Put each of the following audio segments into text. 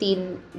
3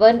1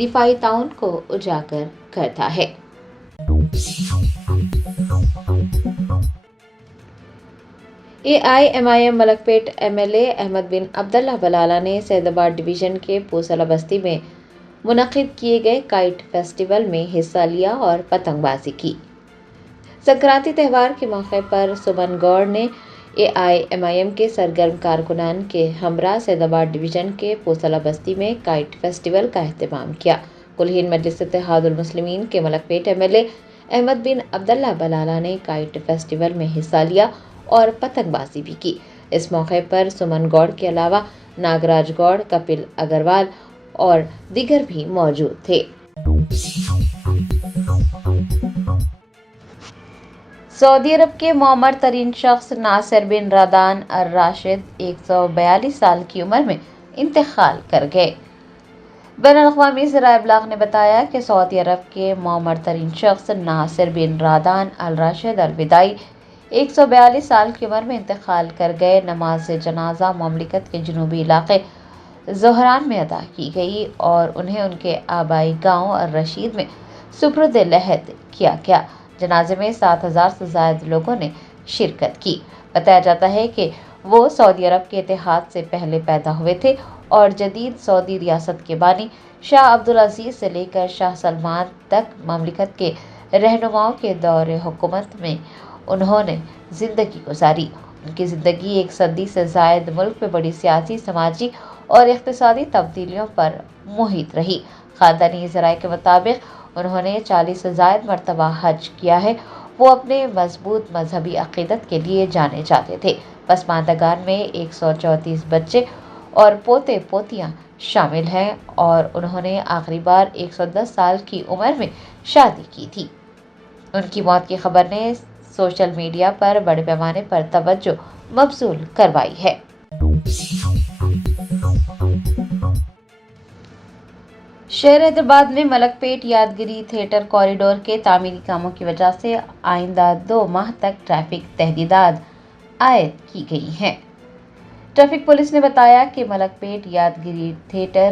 دفاعی تعاون کو اجاگر کرتا ہے۔ AIMIM ملک پیٹ MLA احمد بن عبداللہ بلالہ نے سید آباد ڈویژن کے پوسلہ بستی میں منعقد کیے گئے کائٹ فیسٹیول میں حصہ لیا اور پتنگ بازی کی۔ سنکرانتی تہوار کے موقع پر سمن گوڑ نے AIMIM کے سرگرم کارکنان کے ہمراہ سید آباد ڈویژن کے پوسلہ بستی میں کائٹ فیسٹیول کا اہتمام کیا۔ کل ہند مجلس اتحاد المسلمین کے ملک پیٹ MLA احمد بن عبداللہ بلالہ نے کائٹ فیسٹیول میں حصہ لیا اور پتنگ بازی بھی کی۔ اس موقع پر سمن گوڑ کے علاوہ ناگراج گوڑ، کپل اگروال اور دیگر بھی موجود تھے۔ سعودی عرب کے معمر ترین شخص ناصر بن رادان الراشد 142 سال کی عمر میں انتقال کر گئے۔ بین الاقوامی ذرائع ابلاغ نے بتایا کہ سعودی عرب کے معمر ترین شخص ناصر بن رادان الراشد الوداعی 142 سال کی عمر میں انتقال کر گئے۔ نماز جنازہ مملکت کے جنوبی علاقے زہران میں ادا کی گئی اور انہیں ان کے آبائی گاؤں الرشید میں سپرد لحد کیا گیا۔ جنازے میں 7,000 سے زائد لوگوں نے شرکت کی۔ بتایا جاتا ہے کہ وہ سعودی عرب کے اتحاد سے پہلے پیدا ہوئے تھے اور جدید سعودی ریاست کے بانی شاہ عبدالعزیز سے لے کر شاہ سلمان تک مملکت کے رہنماؤں کے دور حکومت میں انہوں نے زندگی گزاری۔ ان کی زندگی ایک صدی سے زائد ملک میں بڑی سیاسی، سماجی اور اقتصادی تبدیلیوں پر محیط رہی۔ خاندانی ذرائع کے مطابق انہوں نے 40 سے زائد مرتبہ حج کیا ہے۔ وہ اپنے مضبوط مذہبی عقیدت کے لیے جانے جاتے تھے۔ پسماندگان میں 134 بچے اور پوتے پوتیاں شامل ہیں اور انہوں نے آخری بار 110 سال کی عمر میں شادی کی تھی۔ ان کی موت کی خبر نے سوشل میڈیا پر بڑے پیمانے پر توجہ مبذول کروائی ہے۔ شہر حیدرآباد میں ملک پیٹ یادگیری تھیٹر کوریڈور کے تعمیری کاموں کی وجہ سے آئندہ 2 ماہ تک ٹریفک تحدیدات عائد کی گئی ہیں۔ ٹریفک پولیس نے بتایا کہ ملک پیٹ یادگیری تھیٹر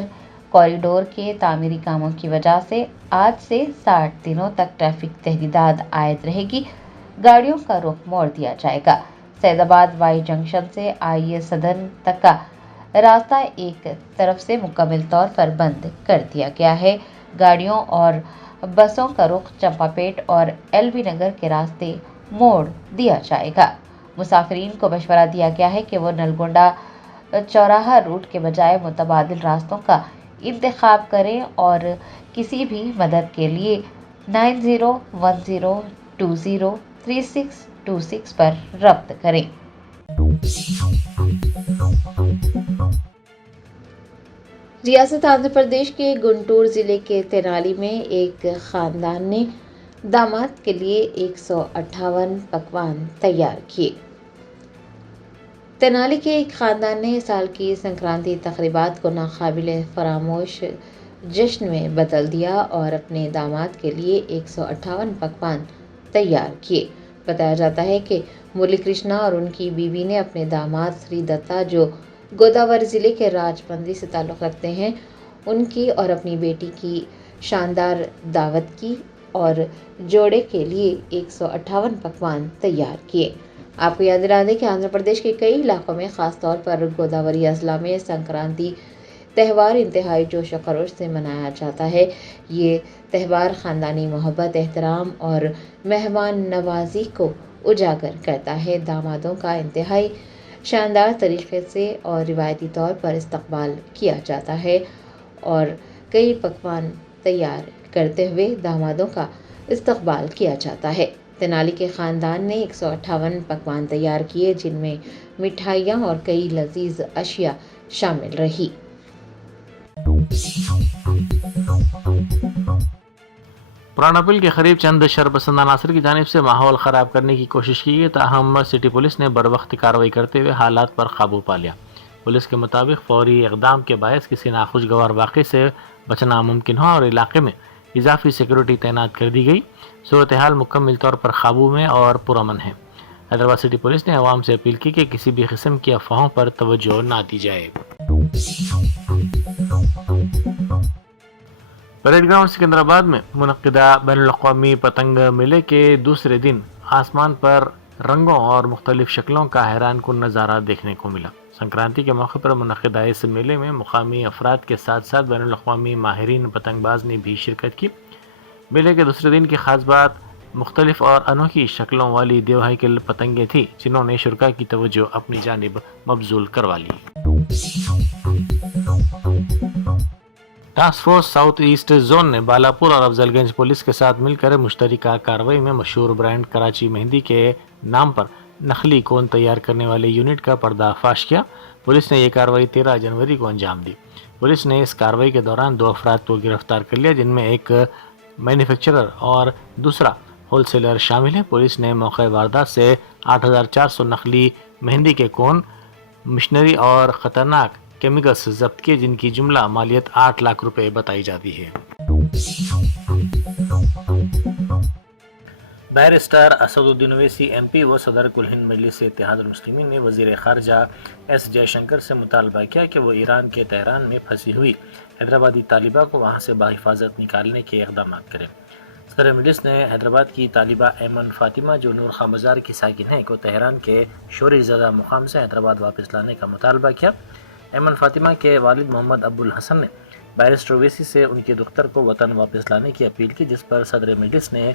کوریڈور کے تعمیری کاموں کی وجہ سے آج سے 60 دنوں تک ٹریفک تحدیدات عائد رہے گی۔ گاڑیوں کا رخ موڑ دیا جائے گا۔ سید آباد وائی جنکشن سے آئیے سدن تک کا راستہ ایک طرف سے مکمل طور پر بند کر دیا گیا ہے۔ گاڑیوں اور بسوں کا رخ چمپا پیٹ اور LB نگر کے راستے موڑ دیا جائے گا۔ مسافرین کو مشورہ دیا گیا ہے کہ وہ نلگونڈا چوراہا روٹ کے بجائے متبادل راستوں کا انتخاب کریں اور کسی بھی مدد کے لیے 9010203626 پر رابطہ کریں۔ ریاست آندھرا پردیش کے گنٹور ضلع کے تینالی میں ایک خاندان نے داماد کے لیے 158 پکوان تیار کیے۔ تینالی کے ایک خاندان نے سال کی سنکرانتی تقریبات کو ناقابل فراموش جشن میں بدل دیا اور اپنے داماد کے لیے 158 پکوان تیار کیے۔ بتایا جاتا ہے کہ مرلی کرشنا اور ان کی بیوی نے اپنے داماد سری دتا، جو گوداوری ضلع کے راج پندی سے تعلق رکھتے ہیں، ان کی اور اپنی بیٹی کی شاندار دعوت کی اور جوڑے کے لیے 158 پکوان تیار کیے۔ آپ کو یاد دلا دیں کہ آندھرا پردیش کے کئی علاقوں میں خاص طور پر گوداوری اضلاع میں سنکرانتی تہوار انتہائی جوش و خروش سے منایا جاتا ہے۔ یہ تہوار خاندانی محبت، احترام اور مہمان نوازی کو اجاگر کرتا ہے۔ دامادوں کا انتہائی شاندار طریقے سے اور روایتی طور پر استقبال کیا جاتا ہے اور کئی پکوان تیار کرتے ہوئے دامادوں کا استقبال کیا جاتا ہے۔ تینالی کے خاندان نے 158 پکوان تیار کیے، جن میں مٹھائیاں اور کئی لذیذ اشیاء شامل رہی۔ پرانا پل کے قریب چند شرپسند عناصر کی جانب سے ماحول خراب کرنے کی کوشش کی گئی، تاہم سٹی پولیس نے بروقت کارروائی کرتے ہوئے حالات پر قابو پا لیا۔ پولیس کے مطابق فوری اقدام کے باعث کسی ناخوشگوار واقعے سے بچنا ممکن ہوا اور علاقے میں اضافی سیکورٹی تعینات کر دی گئی۔ صورتحال مکمل طور پر قابو میں اور پرامن ہے۔ حیدرآباد سٹی پولیس نے عوام سے اپیل کی کہ کسی بھی قسم کی افواہوں پر توجہ نہ دی جائے۔ پریڈ گراؤنڈ سکندرآباد میں منعقدہ بین الاقوامی پتنگ میلے کے دوسرے دن آسمان پر رنگوں اور مختلف شکلوں کا حیران کن نظارہ دیکھنے کو ملا۔ سنکرانتی کے موقع پر منعقدہ اس میلے میں مقامی افراد کے ساتھ ساتھ بین الاقوامی ماہرین پتنگ باز نے بھی شرکت کی۔ میلے کے دوسرے دن کی خاص بات مختلف اور انوکھی شکلوں والی دیوہیکل پتنگیں تھیں جنہوں نے شرکاء کی توجہ اپنی جانب مبذول کروا لی۔ Task force south east zone نے بالاپور اور افضل گنج پولیس کے ساتھ مل کر مشترکہ کارروائی میں مشہور برانڈ کراچی مہندی کے نام پر نقلی کون تیار کرنے والے یونٹ کا پردہ فاش کیا۔ پولیس نے یہ کارروائی 13 جنوری کو انجام دی۔ پولیس نے اس کارروائی کے دوران 2 افراد کو گرفتار کر لیا جن میں ایک مینوفیکچرر اور دوسرا ہول سیلر شامل ہے۔ پولیس نے موقع واردات سے 8400 نقلی مہندی کے کون، مشنری اور خطرناک کیمیکلز ضبط کیے جن کی جملہ مالیت 8 لاکھ روپے بتائی جاتی ہے۔ Barrister Asaduddin Owaisi M P و صدر کل ہند مجلس اتحاد المسلمین نے وزیر خارجہ ایس جے شنکر سے مطالبہ کیا کہ وہ ایران کے تہران میں پھنسی ہوئی حیدرآبادی طالبہ کو وہاں سے بحفاظت نکالنے کے اقدامات کریں۔ صدر مجلس نے حیدرآباد کی طالبہ ایمن فاطمہ جو نور خان بازار کی ساکن ہے کو تہران کے شوری زدہ مقام سے حیدرآباد واپس لانے کا مطالبہ کیا۔ ایمن فاطمہ کے والد محمد ابو الحسن نے بیرسٹر اویسی سے ان کی دختر کو وطن واپس لانے کی اپیل کی، جس پر صدر مجلس نے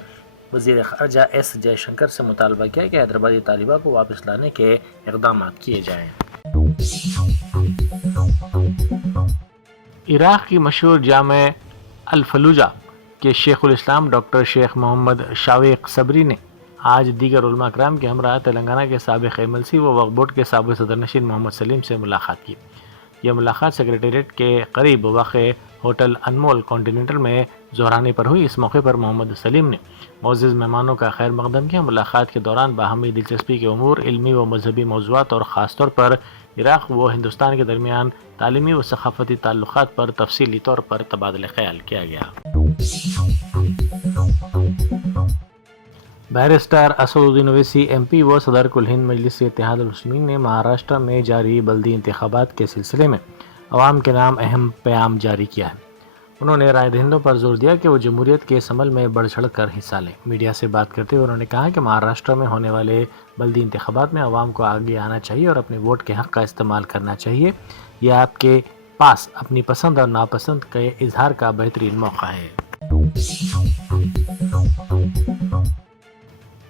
وزیر خارجہ ایس جے شنکر سے مطالبہ کیا کہ حیدرآبادی طالبہ کو واپس لانے کے اقدامات کیے جائیں۔ عراق کی مشہور جامع الفلوجہ کے شیخ الاسلام ڈاکٹر شیخ محمد شاویق صبری نے آج دیگر علماء کرام کے ہمراہ تلنگانہ کے سابق ایم ایل سی و وقف بورڈ کے سابق صدر نشین محمد سلیم سے ملاقات کی۔ یہ ملاقات سیکریٹریٹ کے قریب واقع ہوٹل انمول کانٹیننٹل میں ظہرانے پر ہوئی۔ اس موقع پر محمد سلیم نے معزز مہمانوں کا خیر مقدم کیا۔ ملاقات کے دوران باہمی دلچسپی کے امور، علمی و مذہبی موضوعات اور خاص طور پر عراق و ہندوستان کے درمیان تعلیمی و ثقافتی تعلقات پر تفصیلی طور پر تبادلہ خیال کیا گیا۔ Barrister Asaduddin Owaisi M P و صدر کل ہند مجلس اتحاد المسلمین نے مہاراشٹر میں جاری بلدی انتخابات کے سلسلے میں عوام کے نام اہم پیام جاری کیا ہے۔ انہوں نے رائے دہندوں پر زور دیا کہ وہ جمہوریت کے اس عمل میں بڑھ چڑھ کر حصہ لیں۔ میڈیا سے بات کرتے ہوئے انہوں نے کہا کہ مہاراشٹر میں ہونے والے بلدی انتخابات میں عوام کو آگے آنا چاہیے اور اپنے ووٹ کے حق کا استعمال کرنا چاہیے۔ یہ آپ کے پاس اپنی پسند اور ناپسند کے اظہار کا بہترین موقع ہے۔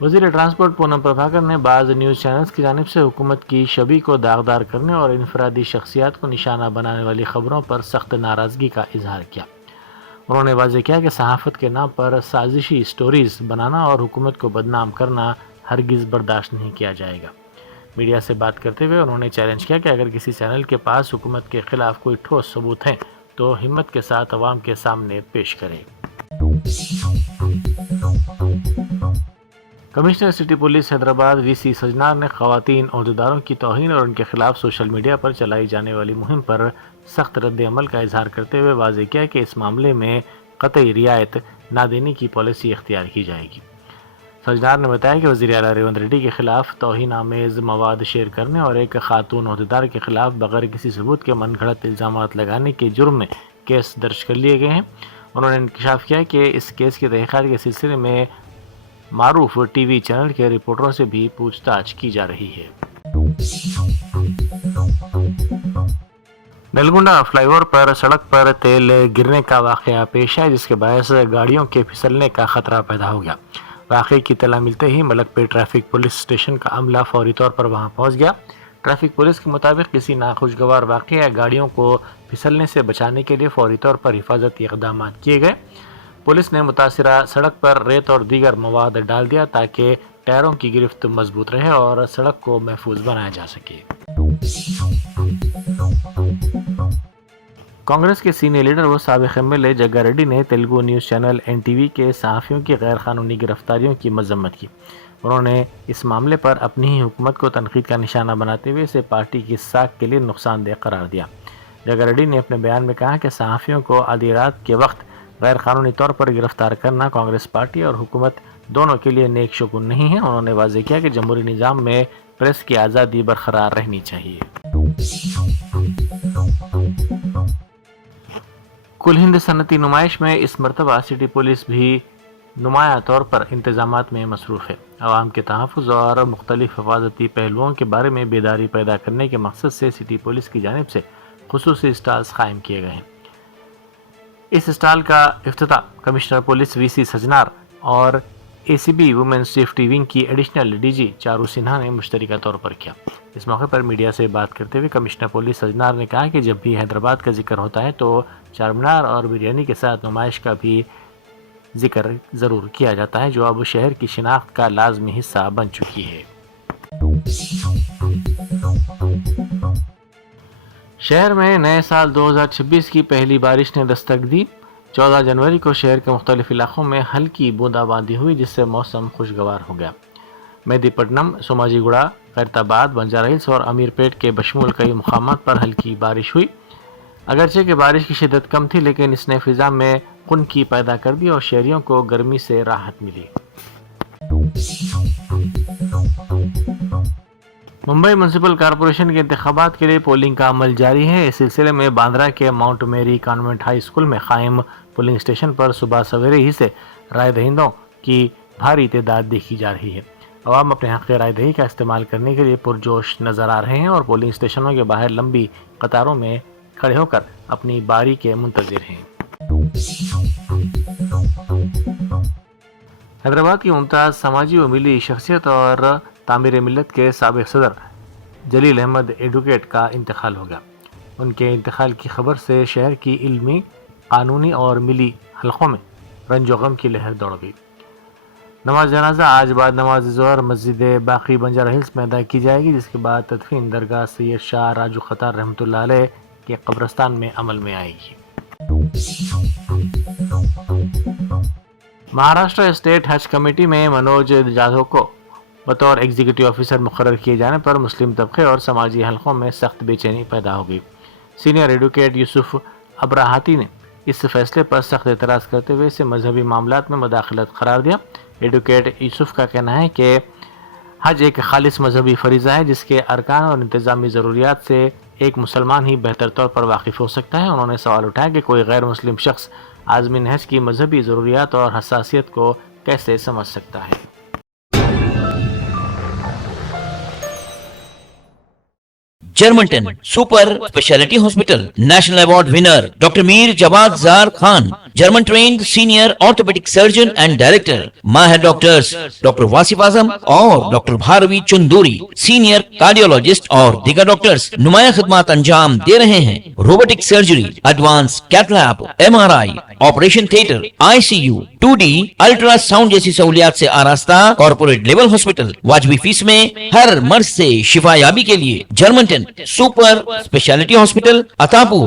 وزیر ٹرانسپورٹ پونم پربھاکر نے بعض نیوز چینلز کی جانب سے حکومت کی شبیہ کو داغدار کرنے اور انفرادی شخصیات کو نشانہ بنانے والی خبروں پر سخت ناراضگی کا اظہار کیا۔ انہوں نے واضح کیا کہ صحافت کے نام پر سازشی سٹوریز بنانا اور حکومت کو بدنام کرنا ہرگز برداشت نہیں کیا جائے گا۔ میڈیا سے بات کرتے ہوئے انہوں نے چیلنج کیا کہ اگر کسی چینل کے پاس حکومت کے خلاف کوئی ٹھوس ثبوت ہیں تو ہمت کے ساتھ عوام کے سامنے پیش کرے۔ کمشنر سٹی پولیس حیدرآباد وی سی سجنار نے خواتین عہدیداروں کی توہین اور ان کے خلاف سوشل میڈیا پر چلائی جانے والی مہم پر سخت رد عمل کا اظہار کرتے ہوئے واضح کیا کہ اس معاملے میں قطعی رعایت نہ دینے کی پالیسی اختیار کی جائے گی۔ سجنار نے بتایا کہ وزیر اعلیٰ ریونت ریڈی کے خلاف توہین آمیز مواد شیئر کرنے اور ایک خاتون عہدیدار کے خلاف بغیر کسی ثبوت کے من گھڑت الزامات لگانے کے جرم میں کیس درج کر لیے گئے ہیں۔ انہوں نے انکشاف کیا کہ اس کیس کی تحقیقات کے سلسلے میں معروف ٹی وی چینل کے رپورٹروں سے بھی پوچھ تاچھ کی جا رہی ہے۔ نلگنڈا فلائی اوور پر سڑک پر تیل گرنے کا واقعہ پیش آیا جس کے باعث گاڑیوں کے پھسلنے کا خطرہ پیدا ہو گیا۔ واقعے کی اطلاع ملتے ہی ملک پہ ٹریفک پولیس اسٹیشن کا عملہ فوری طور پر وہاں پہنچ گیا۔ ٹریفک پولیس کے مطابق کسی ناخوشگوار واقعے یا گاڑیوں کو پھسلنے سے بچانے کے لیے فوری طور پر حفاظتی اقدامات کیے گئے۔ پولیس نے متاثرہ سڑک پر ریت اور دیگر مواد ڈال دیا تاکہ ٹائروں کی گرفت مضبوط رہے اور سڑک کو محفوظ بنایا جا سکے۔ کانگریس کے سینئر لیڈر و سابق M L A Jagga Reddy نے Telugu news channel N T V کے صحافیوں کی غیر قانونی گرفتاریوں کی مذمت کی۔ انہوں نے اس معاملے پر اپنی ہی حکومت کو تنقید کا نشانہ بناتے ہوئے اسے پارٹی کی ساکھ کے لیے نقصان دہ قرار دیا۔ جگا ریڈی نے اپنے بیان میں کہا کہ صحافیوں کو آدھی رات کے وقت غیر قانونی طور پر گرفتار کرنا کانگریس پارٹی اور حکومت دونوں کے لیے نیک شگون نہیں ہے۔ انہوں نے واضح کیا کہ جمہوری نظام میں پریس کی آزادی برقرار رہنی چاہیے۔ کل ہند صنعتی نمائش میں اس مرتبہ سٹی پولیس بھی نمایاں طور پر انتظامات میں مصروف ہے. عوام کے تحفظ اور مختلف حفاظتی پہلوؤں کے بارے میں بیداری پیدا کرنے کے مقصد سے سٹی پولیس کی جانب سے خصوصی اسٹالز قائم کیے گئے ہیں. اس اسٹال کا افتتاح کمشنر پولیس وی سی سجنار اور A C B women safety wing کی additional D G Charu Sinha نے مشترکہ طور پر کیا. اس موقع پر میڈیا سے بات کرتے ہوئے کمشنر پولیس سجنار نے کہا کہ جب بھی حیدرآباد کا ذکر ہوتا ہے تو چار مینار اور بریانی کے ساتھ نمائش کا بھی ذکر ضرور کیا جاتا ہے جو اب شہر کی شناخت کا لازمی حصہ بن چکی ہے. شہر میں نئے سال 2026 کی پہلی بارش نے دستک دی. 14 جنوری کو شہر کے مختلف علاقوں میں ہلکی بوندا باندی ہوئی جس سے موسم خوشگوار ہو گیا. مہدی پٹنم، سوماجی گڑا، خیرت آباد، بنجارہ ہلز اور امیر پیٹ کے بشمول کئی مقامات پر ہلکی بارش ہوئی. اگرچہ کہ بارش کی شدت کم تھی لیکن اس نے فضا میں خنکی پیدا کر دی اور شہریوں کو گرمی سے راحت ملی. ممبئی میونسپل کارپوریشن کے انتخابات کے لیے پولنگ کا عمل جاری ہے. اس سلسلے میں باندرہ کے ماؤنٹ میری کانوینٹ ہائی اسکول میں قائم پولنگ اسٹیشن پر صبح سویرے ہی سے رائے دہندوں کی بھاری تعداد دیکھی جا رہی ہے. عوام اپنے حق رائے دہی کا استعمال کرنے کے لیے پرجوش نظر آ رہے ہیں اور پولنگ اسٹیشنوں کے باہر لمبی قطاروں میں کھڑے ہو کر اپنی باری کے منتظر ہیں. حیدرآباد کی ممتاز سماجی و ملی شخصیت اور تعمیر ملت کے سابق صدر جلیل احمد ایڈوکیٹ کا انتقال ہو گیا. ان کے انتقال کی خبر سے شہر کی علمی، قانونی اور ملی حلقوں میں رنج و غم کی لہر دوڑ گئی. نماز جنازہ آج بعد نماز ظہر مسجد باقی بنجارہ ہلز میں ادا کی جائے گی جس کے بعد تدفین درگاہ سید شاہ راجو خطار رحمۃ اللہ علیہ کے قبرستان میں عمل میں آئے گی. مہاراشٹر اسٹیٹ حج کمیٹی میں منوج جادھو کو بطور ایگزیکٹو آفیسر مقرر کیے جانے پر مسلم طبقے اور سماجی حلقوں میں سخت بے چینی پیدا ہو گئی. سینئر ایڈوکیٹ یوسف ابراہاتی نے اس فیصلے پر سخت اعتراض کرتے ہوئے اسے مذہبی معاملات میں مداخلت قرار دیا. ایڈوکیٹ یوسف کا کہنا ہے کہ حج ایک خالص مذہبی فریضہ ہے جس کے ارکان اور انتظامی ضروریات سے ایک مسلمان ہی بہتر طور پر واقف ہو سکتا ہے. انہوں نے سوال اٹھایا کہ کوئی غیر مسلم شخص عازمین حج کی مذہبی ضروریات اور حساسیت کو کیسے سمجھ سکتا ہے. جرمنٹن super specialty hospital national award winner doctor Mir Jawad Zar Khan German trained senior orthopaedic surgeon and director ماہر ڈاکٹرز ڈاکٹر واصف اعظم اور doctor Bharavi Chanduri senior cardiologist اور دیگر ڈاکٹرز نمایاں خدمات انجام دے رہے ہیں. Robotic surgery, advance cath lab, MRI، operation theatre, ICU، 2D ultrasound جیسی سہولیات سے آراستہ کارپوریٹ لیول ہاسپٹل. واجبی فیس میں ہر مرض سے شفا یابی کے لیے جرمنٹن سپر اسپیشلٹی ہاسپٹل، عطاپور